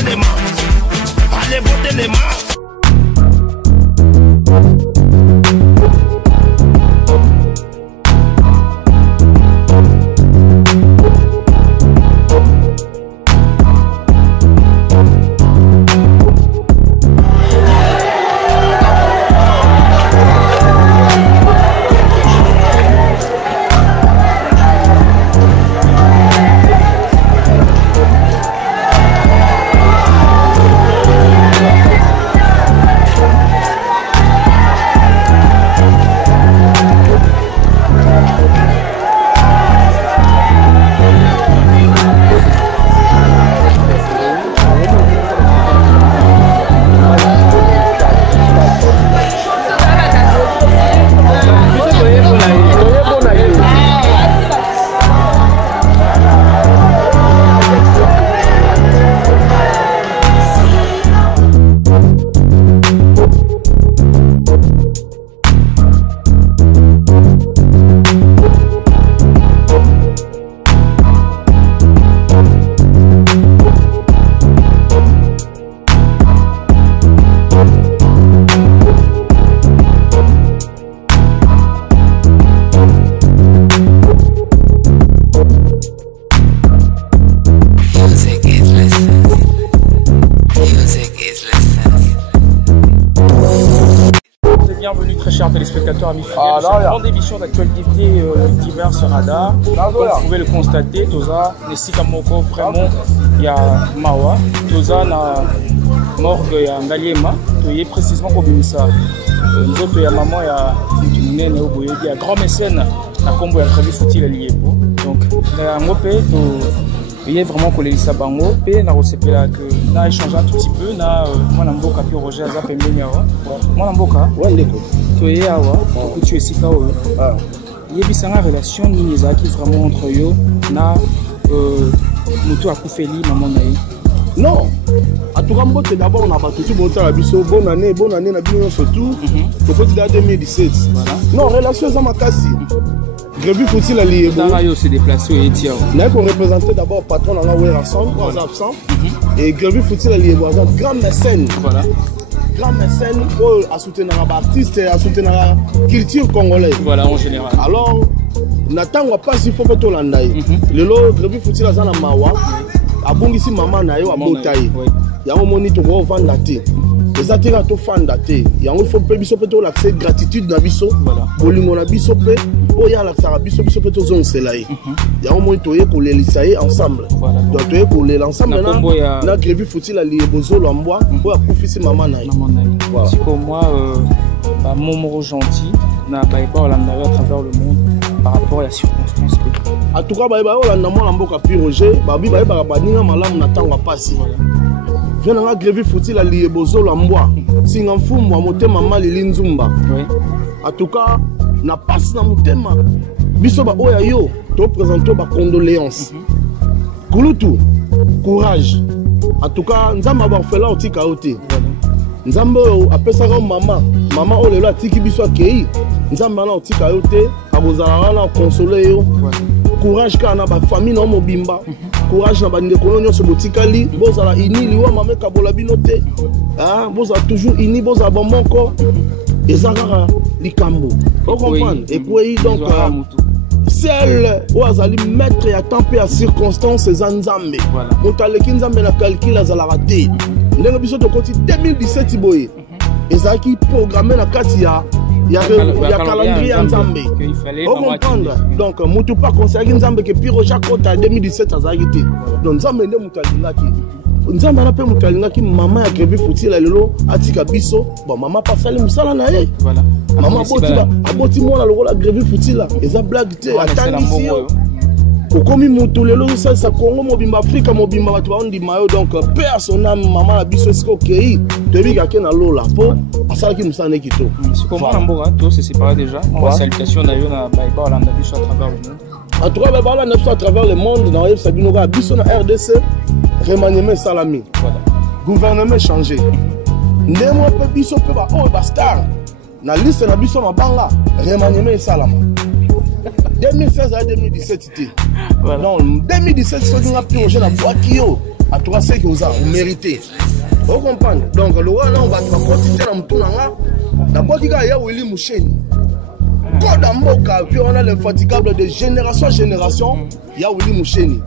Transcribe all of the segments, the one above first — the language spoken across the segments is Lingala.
éléments. Allez, vos éléments. Bienvenue très chers téléspectateurs, amis fidèles, sur une grande émission d'actualité divers sur Radar. Comme vous pouvez le constater, Toza, Nessika Moko, vraiment, il y a Mawa, Toza na morgue, il y a Ngaliema, il y a précisément comme ça. Nous autres, il y a maman, il y a grand mécène, la combo, il y a prévu faut-il allier. Donc, il y a un mopé, il y a vraiment collé ça bango, et na recépé que na échangé un tout petit peu, na moi namboka puis Roger Azap et Mbenyawa. Moi namboka. Ouais ndeko. To ye awa, ko tu esika o. Ah. Yebisanga relation ni ezaki vraiment entre yo na mutu akufeli maman na ye. Non. À tout cambo d'abord on a battu tout bon temps la biso bonne année na bino surtout. Au faut dire 2017. Voilà. Non, relation za makasi. Grevi faut-il allier bon. Là, s'est déplacé au Etia. Là, qu'on représentait d'abord patron dans la Ouer ensemble, trois absents. Et Grevi faut-il allier bon. Grand mécène. Voilà. Grand mécène pour soutenir l'artiste et à soutenir la culture congolaise. Voilà, en général. Alors, Nathan va pas si faut que tout l'andaï. Le lot, Grevi faut-il à la Mawa. A bon ici maman na yo a botaï. Il y a un moment où on vend la thé. Les attirants to fan daté. Il y a un faut pe biso pe to l'accès gratitude na biso. Voilà. Bolingo na biso pe. Oh ya la sara biso biso pe to zone celaï. Il y a un moment où on les lisaï ensemble. Donc tu pour les ensemble là. Na Grevi faut-il aller bozo l'ambois pour a profiter maman na yo. Voilà. C'est comme moi mon mot gentil na ba à travers le monde par rapport à la circonstance. En tout cas ba on na moi l'amboka puis Roger ba bi ba baninga malamu na tango passer. Je n'ai pas Grevi faut-il allier bozo l'ambois. Si on fout moi motema mali linzumba. En tout cas, na passe na motema. Biso ba oya yo, to présenter ba condoléances. Kulutu, courage. En tout cas, nzamba ba fela otika ote. Nzamba apesa ko maman o lelo atiki biso akei. Nzamba na otika ote, abozala na consoler yo. Courage kana ba famille na mobimba. Courage na bande kolonyo so botikali bozala ini liwa mame kabola binote ah bozala toujours ini bozala bomoko ezaka likambo vous comprenez et puis donc seul oazali maître ya temps pe à circonstances zanzambe motaleki nzambe na calcul azala raté ndenge biso to koti 2017 boye ezaki programmé na kati ya calendrier en Zambie. Vous comprenez? Donc, je ne pas conseiller Nzambe que Piro Chakota 2017 a Zagité. Donc, Nzambe ne Moutalingaki. Nzambe n'a pas Moutalingaki. Maman a Grevi faut-il aller là? Atika Bisso. Bon, maman pas salé Moussala naé. Voilà. Maman aboti moi la rôle à Grevi faut-il là? Et ça blague té. Attends ici. Comme Moutou le lot ça Congo mobimba Afrique mobimba batu on dit mayo donc père son âme maman la biso est OK. Debi ka na lo la po asala ki musane kito. Comment Namboka to se séparé déjà. On va salutation na yo na Baïba Hollande biso à travers le monde. En tout cas Baïba Hollande biso à travers le monde na yeb sabino ga biso na RDC remaniement salami. Voilà. Gouvernement changé. Ndemo pe biso pe ba o ba star. Na liste na biso mabanga remaniement salama. 2016 à 2017 c'était. Voilà. Non, 2017 c'est une approche la boîte yo. à toi c'est que vous méritez. Vous comprenez? Donc le wana on va continuer à m'tournanga. D'abord il y a Willy Moucheni. Quand dans Moka, on a l'infatigable de génération en génération, il y a Willy Moucheni.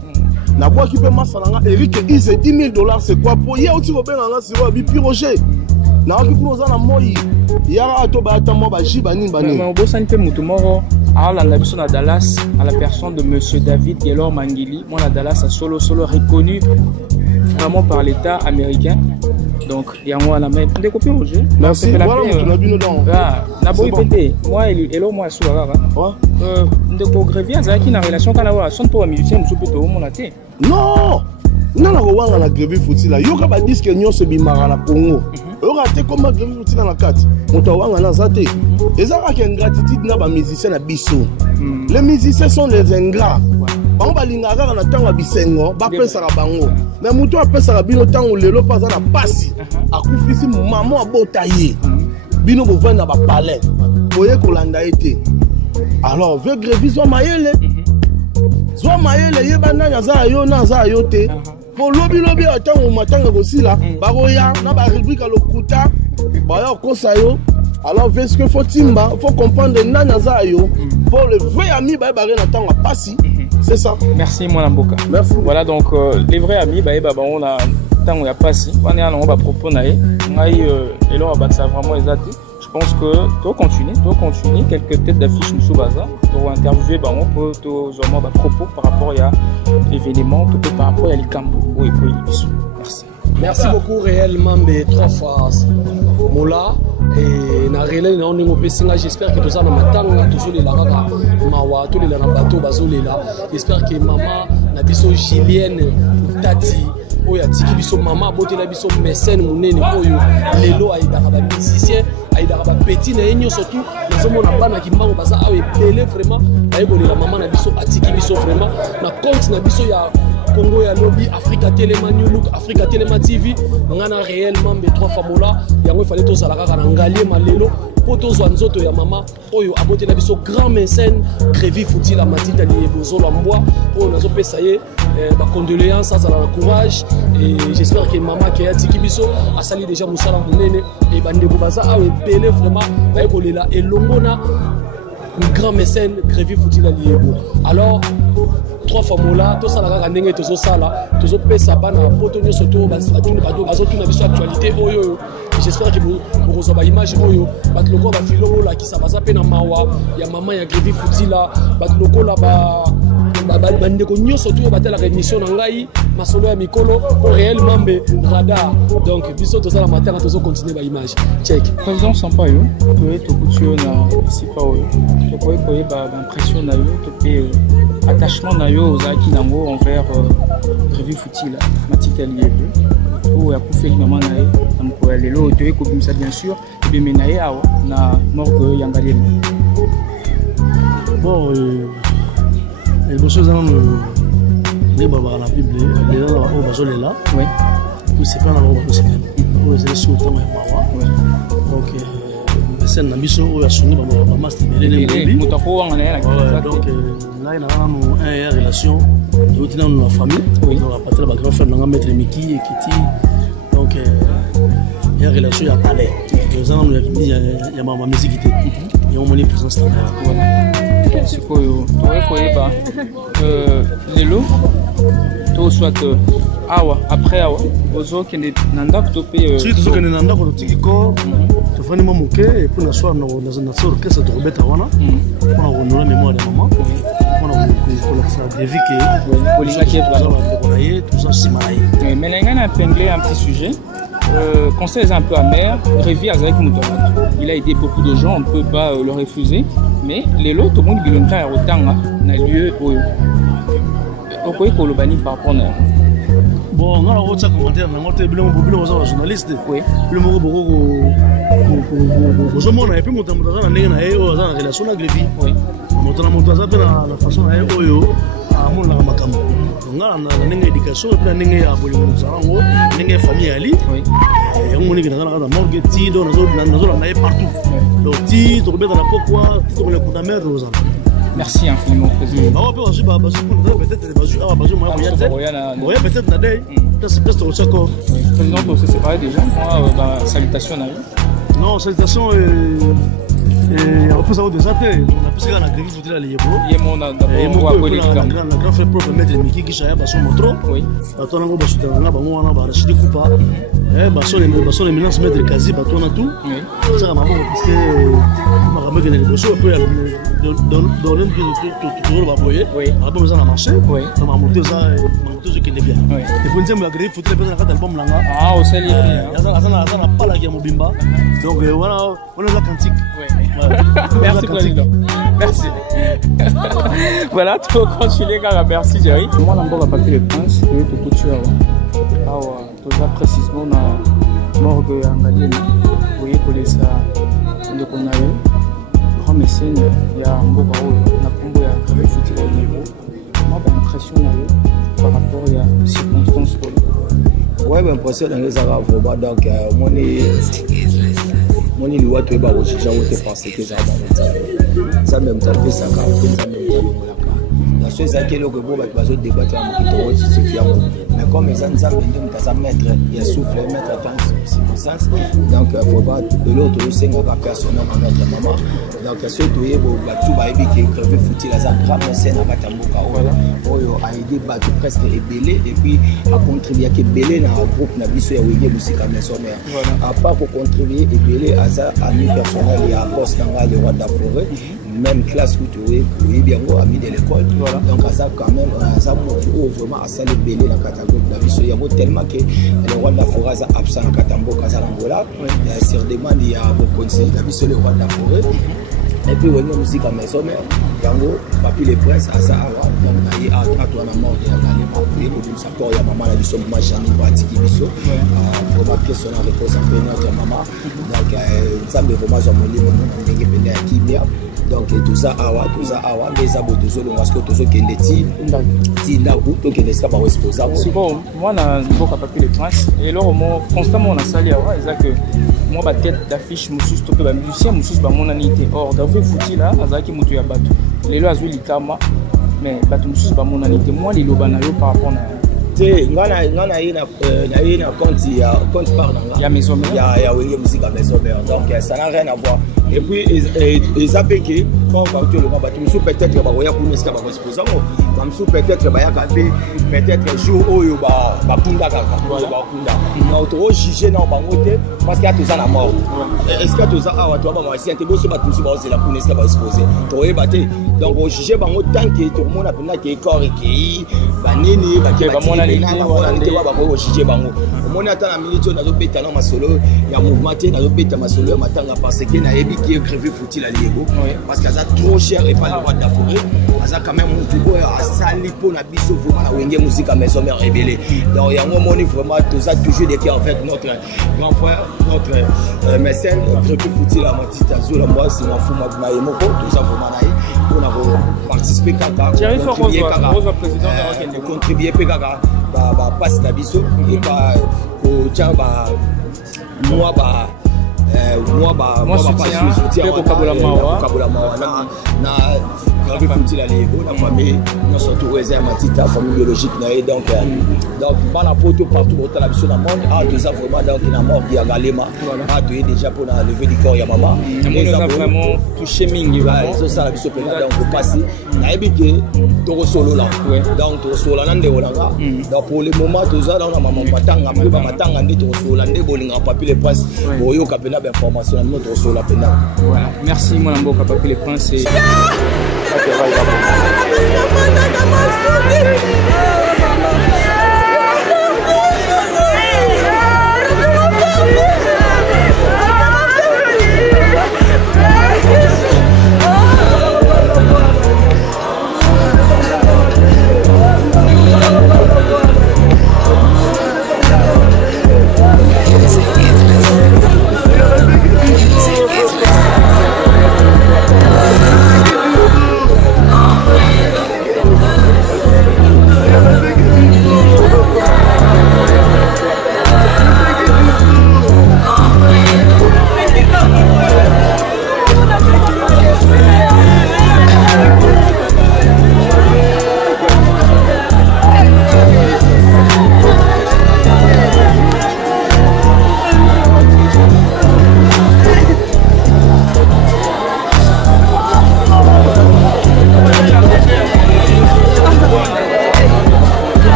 D'abord qui peut m'assalanga Eric Ize $10 000 c'est quoi pour y a aussi Robert Nanga sur Bipi Roger. Na qui pour nous en moyi. Il y a ato ba atamo ba jibani bani. Mais on bosse un peu mutumoro. Alors la nation à Dallas à la personne de monsieur David Gaylor Mangili. Moi à Dallas a solo reconnu vraiment par l'État américain. Donc il y a moi la même des copies au jeu. Merci. Voilà on a bien dedans. Ah, na boy pété. Moi et là moi sous rara. Ouais. De ko grévier ça qui na relation kana wa son to musicien muso peto mon até. Non. Non la wanga la grève fouti là. Yo ka ba disque nyonso bimara na Congo. Yo raté comme grève fouti na 4. Moto wanga na zaté. Ezaka que ingratitude na ba musicien na biso. Les musiciens sont des ingrats. Bango balingaka na tango bisengo ba pesa bango. Mais muto apesa bino tango lelo paza na pasi. Akufisi maman abotaye. Bino bovanda ba palais. Boye kolanda été. Alors veut gréviso mayele. Zwa mayele yebana nyaza yo na za yo te. Pour lobi atango matanga kosila baroya na ba rubrique lokuta. Ba yo kosayo. Alors ce que faut timba, faut comprendre nana za yo. Pour le vrai ami ba bare na tango pasi. C'est ça. Merci mon Mboka. Merci. Voilà donc les vrais amis ba on a tango ya pasi. On est on va proposer naé. Ngai et là on va ça vraiment exact. Je pense que tu dois continuer quelques têtes d'affiche nous baza pour interviewer on peut vraiment propos par rapport à l'événement tout par rapport à l'Ikambo. Oui, merci. Merci beaucoup réellement mais 3 fois Mola et na relais na on pesinga j'espère que tout ça na matanga toujours les langa mawa tous les na bateau bazolela j'espère que maman na biso Julienne Tati oya tiki biso mama botela biso mécène munene oyo lelo aidaka ba musicien aidaka ba petit na enyo surtout nazomona bana kimbango baza awe belé vraiment ayekolela mama na biso atiki biso vraiment na compte na biso ya Congo ya lobby Africa Telema New Look Africa Telema TV ngana réellement mais 3 fois mola yango il fallait to sala kaka na ngalie malelo po to zwa nzoto ya mama oyo abotela biso grand mécène Grévi Fouti la matita li bozolo mbwa oyo nazo pesa ye ba condoléances à la courage et j'espère que maman qui a tiki biso a sali déjà musala munene et bande ko baza awe belé vraiment ba ekolela elongona grand mécène Grévi Fouti la liebo alors 3 fois mola to sala kaka ndenge tozo sala tozo pesa bana poto nyoso to bazo tuna biso actualité oyo j'espère que vous recevez image oyo batloko ba filongo la ki sa baza pe na mawa ya maman ya Grévi Fouti la batloko la ba bandeko nyoso to batela émission na ngai masolo ya mikolo pour réellement be radar donc biso to sala matin tozo continuer ba image check président Sampayo to eto kutio na ici pas oyo to koye ba impression na yo to pe attachement na yo ozaki nango envers Grévi Fouti la matita liebe ou ya kufeli maman na ye amko lelo to ekobimisa bien sûr et bien menaye awa na morgue yangaliem bon les choses dans les babas la Bible les là au bazolela oui tout c'est pas dans le c'est on est sur temps mawa donc c'est na biso o ya suni ba master belele mobi mutako wanga na la donc là il a une relation de dans la famille dans la patrie ba grand frère nga maître Miki et Kiti donc il y a relation ya palais les ans il y a ma musique était et on moni présence voilà sikoyo toyekoyeba lelo to soit awa après awa ozokende na ndako to pe tozokende na ndako totiki ko tofani mo moke et pour na soir na orchestre to robeta wana pour honorer mémoire de maman pour la Grévi que Polinga qui est voilà tout ça simaye mais là on a épinglé un petit sujet conseil un peu amer Grévi avec Moutorat il a aidé beaucoup de gens on ne peut pas le refuser mais les lots tout le monde bilonka ya rotanga na lieu oyo okoyi kolobani par rapport na bon ngala ko tsa commentaire na ngote bilo za journaliste oui le moko boko ko mona et puis motamu za na ndenge na yo za na relation na Grévi oui motamu za pe na façon na yo oyo amona na makambo ngala na ndenge éducation et puis na ndenge ya bolingo za ngo ndenge famille ali oui yango ni kana na morgue ti do nazo na partout donc ti to beta na pokwa ti to le kuna mer rosa Merci infiniment, président. Président, on s'est séparés déjà. Moi, salutations à vous. Non, salutations. On peut savoir des athées. On a pu se faire la grille de la Liébo. Il y a mon grand frère propre, maître Miki, qui chaya son montreau. Oui. Attends, on va chuter là, on va racheter coupa. Son éminence maître quasi, on a tout. Oui. Ça m'a parce que on m'a ramené les bosses, on peut donner tout va boyer. Oui. On a pas besoin de marcher. Oui. On m'a monté ça, qui est bien. Oui. Et pour dire, on a grillé, il faut que les album là. Ah, au sel. On n'a pas la guerre Mobimba. Donc voilà, on a la cantique. Oui. Merci président. Merci. Voilà, tu peux continuer, gars. Merci Jerry. Moi, je vais partir le prince. Je vais tout tuer. Tout ça précisément dans morgue angalienne. Vous voyez que ça, de qu'on a eu grand mécène, il y a un beau barreau, on a combo à travers le futur niveau. Moi, j'ai l'impression par rapport à la circonstance. Ouais, j'ai l'impression dans les arabes, donc mon île où tu es bas aussi, j'ai pensé que j'ai ça même ça fait ça quand ça même la chose à quelle que bon bah débattre avec mais comme les gens savent ça mettre il y a souffle mettre attention circonstance donc il faut pas de l'autre aussi on va personne à notre maman donc ce tout est bon bah tout va être qui crevé foutu la grande scène à Batamboka oyo a aidé bah presque ébélé et puis a contribué à que belé dans un groupe na biso ya wenge musique à maison mère à part pour contribuer ébélé à ça ami personnel et à poste dans le roi de la forêt même classe où tu es bien ami de l'école donc à ça quand même ça montre vraiment à ça le belé dans catégorie de la biso il y a tellement que le roi de la forêt a absent en Katamboka ça l'Angola sur demande il y a beaucoup de la biso le roi de la forêt et puis on a musique à maison mère yango papi les princes à ça donc il y a à toi la mort de la galère et pour ça pour ya maman la biso machani pratique biso pour ma question la réponse en pénal de maman donc ça me vraiment ça me dit mon ndenge penda qui bien donc tout ça les abos de zolo parce que tout ce qui est ti na ou donc il est pas responsable c'est bon moi na boka papi les princes et là moi constamment on a sali awa c'est que moi ba tête d'affiche mususu to ba musicien mususu ba mon anité or d'avoir fouti là azaki mutu ya bato lelo azwi likama mais bato mususu ba mon anité moi les loba na yo par rapport na ngana na compte par il y a maison mère il y a oui musique à maison mère donc ça n'a rien à voir et puis ils appellent que quand on va le combat tout peut-être ba roya pour n'est pas responsable comme sous peut-être ba ya kabe peut-être jour oyo ba kunda kaka ba kunda non trop juger non ba moté parce qu'il y a tout ça la mort est-ce que tout ça ah toi ba moi si te bosse ba tout ça ba c'est la pour n'est pas exposé to e baté donc on juger ba mo tant que tout le monde a pena que corps et ba nini ba ke ba mona ni ba ko juger ba mo on a tant la minute na zo beta na masolo ya mouvement na zo beta masolo matanga parce que na ebi qui est crevé foutu la liego parce que ça trop cher et pas le roi de la forêt ça quand même tout beau à sali pour na biso vraiment la wenge musique à maison mère révélée donc il y a un moment vraiment tout ça toujours des cœurs avec notre grand frère notre mécène crevé foutu la matita zo la moi c'est mon fou ma yemoko tout ça vraiment naï on a participé kaka Thierry Foroza président contribuer kaka ba passe na biso et pas au tiens ba moi soutien pour Kabula Mawa na gravé foutu la ligo la famille nous surtout les matita famille biologique donc bana poto partout au la biso na monde a deux ans vraiment donc na mort qui a galema a deux déjà pour la lever du corps ya maman nous a vraiment touché mingi c'est ça la biso pena donc passer na ebike to solo là donc to solo là ndé olanga donc pour le moment tout ça dans maman matanga pe matanga ndé to solo ndé bolinga papi les princes boyo kapena d'information na notre solo la pena voilà merci mon amboka papi les princes et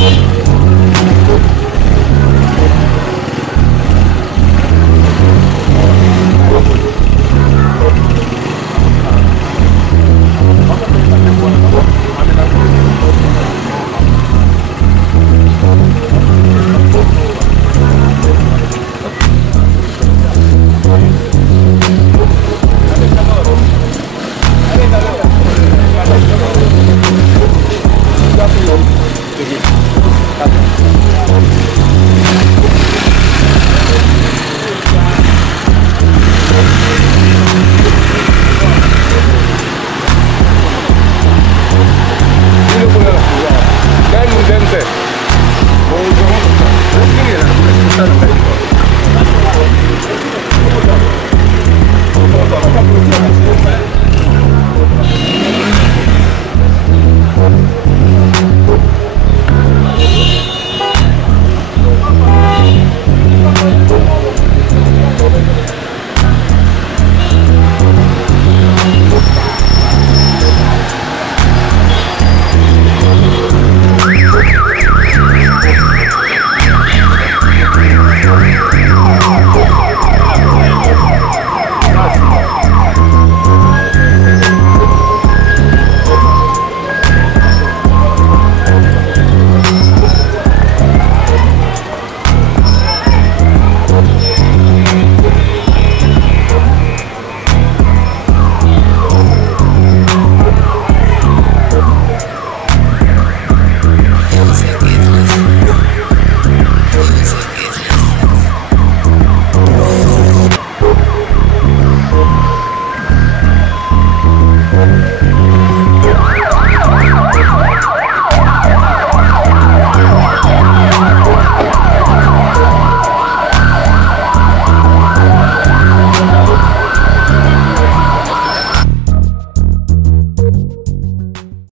Merci.